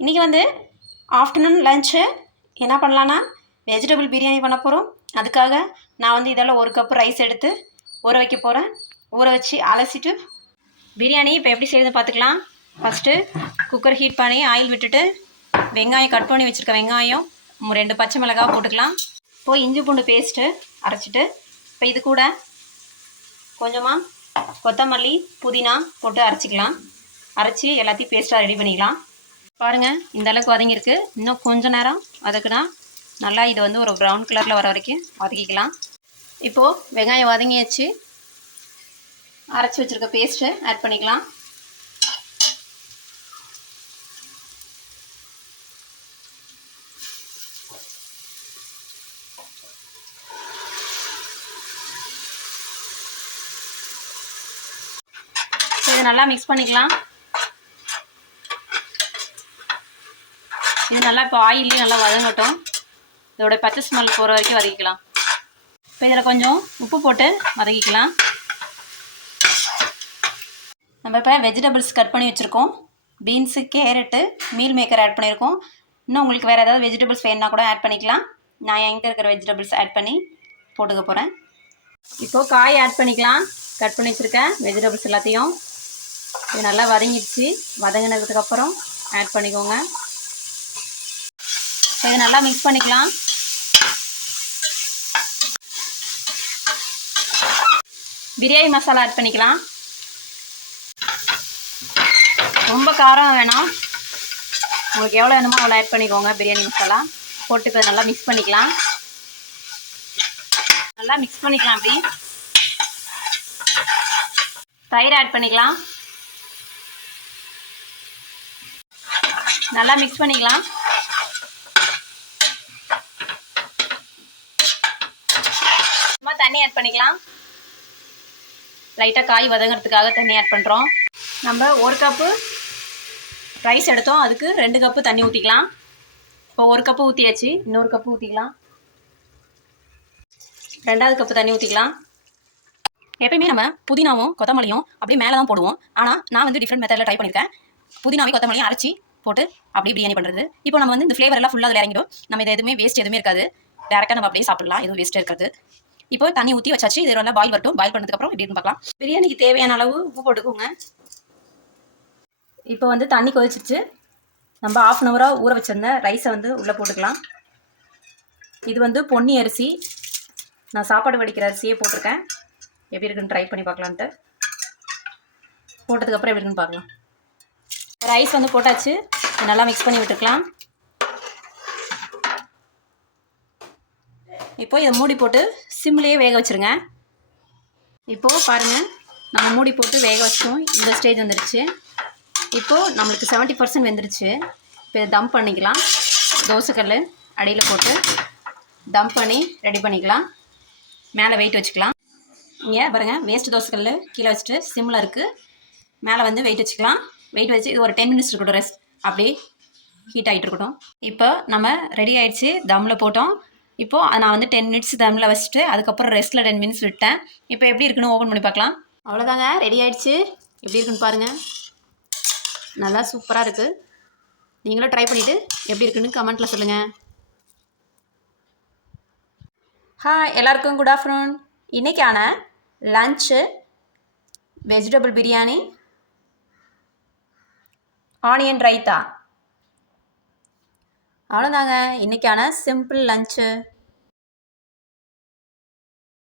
இன்றைக்கி வந்து afternoon lunch என்ன பண்ணலான்னா வெஜிடபிள் பிரியாணி பண்ண போகிறோம். அதுக்காக நான் வந்து இதெல்லாம் 1 கப்பு ரைஸ் எடுத்து ஊற வைக்க போகிறேன். ஊற வச்சு அலசிட்டு பிரியாணி இப்போ எப்படி செய்யுதுன்னு பார்த்துக்கலாம். ஃபஸ்ட்டு குக்கர் ஹீட் பண்ணி ஆயில் விட்டுட்டு வெங்காயம் கட் பண்ணி வச்சுருக்க வெங்காயம் 2 பச்சை மிளகாய் போட்டுக்கலாம். இப்போது இஞ்சி பூண்டு பேஸ்ட்டு அரைச்சிட்டு இப்போ இது கூட கொஞ்சமாக கொத்தமல்லி புதினா போட்டு அரைச்சிக்கலாம். அரைச்சி எல்லாத்தையும் பேஸ்ட்டாக ரெடி பண்ணிக்கலாம். பாருங்கள், இந்த அளவுக்கு வதங்கியிருக்கு. இன்னும் கொஞ்சம் நேரம் வதக்குனா நல்லா இது வந்து ஒரு ப்ரௌன் கலரில் வர வரைக்கும் வதக்கிக்கலாம். இப்போது வெங்காயம் வதங்கியாச்சு. அரைச்சி வச்சுருக்க பேஸ்ட்டு ஆட் பண்ணிக்கலாம். இதை நல்லா மிக்ஸ் பண்ணிக்கலாம். இது நல்லா இப்போ ஆயிலையும் நல்லா வதங்கட்டும். இதோட பச்சை ஸ்மெல் போகிற வரைக்கும் வதக்கிக்கலாம். இப்போ இதில் கொஞ்சம் உப்பு போட்டு வதக்கிக்கலாம். நம்ம இப்போ வெஜிடபிள்ஸ் கட் பண்ணி வச்சுருக்கோம். Beans, carrot, meal maker add பண்ணியிருக்கோம். இன்னும் உங்களுக்கு வேறு ஏதாவது வெஜிடபிள்ஸ் வேணுன்னா கூட ஆட் பண்ணிக்கலாம். நான் எங்கே இருக்கிற வெஜிடபிள்ஸ் ஆட் பண்ணி போட்டுக்க போகிறேன். இப்போது காய் ஆட் பண்ணிக்கலாம். கட் பண்ணி வச்சுருக்கேன் வெஜிடபிள்ஸ் எல்லாத்தையும். இது நல்லா வதங்கிடுச்சு. வதங்கினதுக்கப்புறம் ஆட் பண்ணிக்கோங்க. இதை நல்லா மிக்ஸ் பண்ணிக்கலாம். பிரியாணி மசாலா ஆட் பண்ணிக்கலாம். ரொம்ப காரம் வேணாம், உங்களுக்கு எவ்வளோ வேணுமோ அவ்வளோ ஆட் பண்ணிக்கோங்க. பிரியாணி மசாலா போட்டு இப்போ நல்லா மிக்ஸ் பண்ணிக்கலாம். நல்லா மிக்ஸ் பண்ணிக்கலாம். அப்படி தயிர் ஆட் பண்ணிக்கலாம். நல்லா மிக்ஸ் பண்ணிக்கலாம். தண்ணி ஆட் பண்ணிக்கலாம். லைட்டாக காய் வதங்கிறதுக்காக தண்ணி ஆட் பண்ணுறோம். நம்ம 1 கப்பு ரைஸ் எடுத்தோம், அதுக்கு 2 கப்பு தண்ணி ஊற்றிக்கலாம். இப்போ 1 கப்பு ஊற்றியாச்சு. இன்னொரு கப்பு ஊற்றிக்கலாம். 2வது கப்பு தண்ணி ஊற்றிக்கலாம். எப்பயுமே நம்ம புதினாவும் கொத்தமல்லியும் அப்படியே மேலே தான் போடுவோம். ஆனால் நான் வந்து டிஃப்ரெண்ட் மெத்தடில் ட்ரை பண்ணியிருக்கேன். புதினாவே கொத்தமல்லியும் அரைச்சி போட்டு அப்படியே பிரியாணி பண்ணுறது. இப்போ நம்ம வந்து இந்த ஃப்ளேவர் எல்லாம் ஃபுல்லாக அதில் இறங்கிடும். நம்ம இது எதுவுமே வேஸ்ட் எதுவுமே இருக்காது. டேரெக்டாக நம்ம அப்படியே சாப்பிடலாம். எதுவும் வேஸ்ட்டு இருக்காது. இப்போ தண்ணி ஊற்றி வச்சாச்சு. இது நல்லா பாயில் வரட்டும். பாயில் பண்ணதுக்கப்புறம் எப்படி இருக்குன்னு பார்க்கலாம். பிரியாணிக்கு தேவையான அளவு உப்பு போட்டுக்கோங்க. இப்போ வந்து தண்ணி கொதிச்சிச்சு. நம்ம 1/2 அன் ஹவராக ஊற வச்சுருந்த ரைஸை வந்து உள்ளே போட்டுக்கலாம். இது வந்து பொன்னி அரிசி. நான் சாப்பாடு வடிக்கிற அரிசியே போட்டிருக்கேன். எப்படி இருக்குன்னு ட்ரை பண்ணி பார்க்கலான்ட்டு. போட்டதுக்கப்புறம் எப்படி இருக்குன்னு பார்க்கலாம். ரைஸ் வந்து போட்டாச்சு. நல்லா மிக்ஸ் பண்ணி விட்டுக்கலாம். இப்போ இதை மூடி போட்டு சிம்லேயே வேக வச்சுருங்க. இப்போது பாருங்கள், நம்ம மூடி போட்டு வேக வச்சோம். இந்த ஸ்டேஜ் வந்துடுச்சு. இப்போது நம்மளுக்கு 70% வெந்துருச்சு. இப்போ இதை தம் பண்ணிக்கலாம். தோசைக்கல் அடியில் போட்டு தம் பண்ணி ரெடி பண்ணிக்கலாம். மேலே வெயிட் வச்சுக்கலாம். இங்கே பாருங்கள், வேஸ்ட் தோசைக்கல் கீழே வச்சுட்டு சிம்மில் இருக்குது. மேலே வந்து வெயிட் வச்சுக்கலாம். வெயிட் வச்சு இது ஒரு 10 மினிட்ஸ் இருக்கட்டும். ரெஸ்ட் அப்படியே ஹீட் ஆகிட்டு இருக்கட்டும். இப்போ நம்ம ரெடி ஆகிடுச்சு. தம்மில் போட்டோம். இப்போது நான் வந்து 10 மினிட்ஸ் தம்மில் வச்சுட்டு அதுக்கப்புறம் ரெஸ்ட்டில் 10 மினிட்ஸ் விட்டேன். இப்போ எப்படி இருக்குன்னு ஓப்பன் பண்ணி பார்க்கலாம். அவ்வளோதாங்க, ரெடி ஆகிடுச்சு. எப்படி இருக்குன்னு பாருங்கள். நல்லா சூப்பராக இருக்குது. நீங்களும் ட்ரை பண்ணிவிட்டு எப்படி இருக்குன்னு கமெண்ட்டில் சொல்லுங்கள். ஹாய், எல்லாருக்கும் குட் ஆஃப்டர்நூன். இன்றைக்கான lunch vegetable biryani, onion raita. அவ்வளோதாங்க இன்றைக்கான சிம்பிள் லஞ்சு.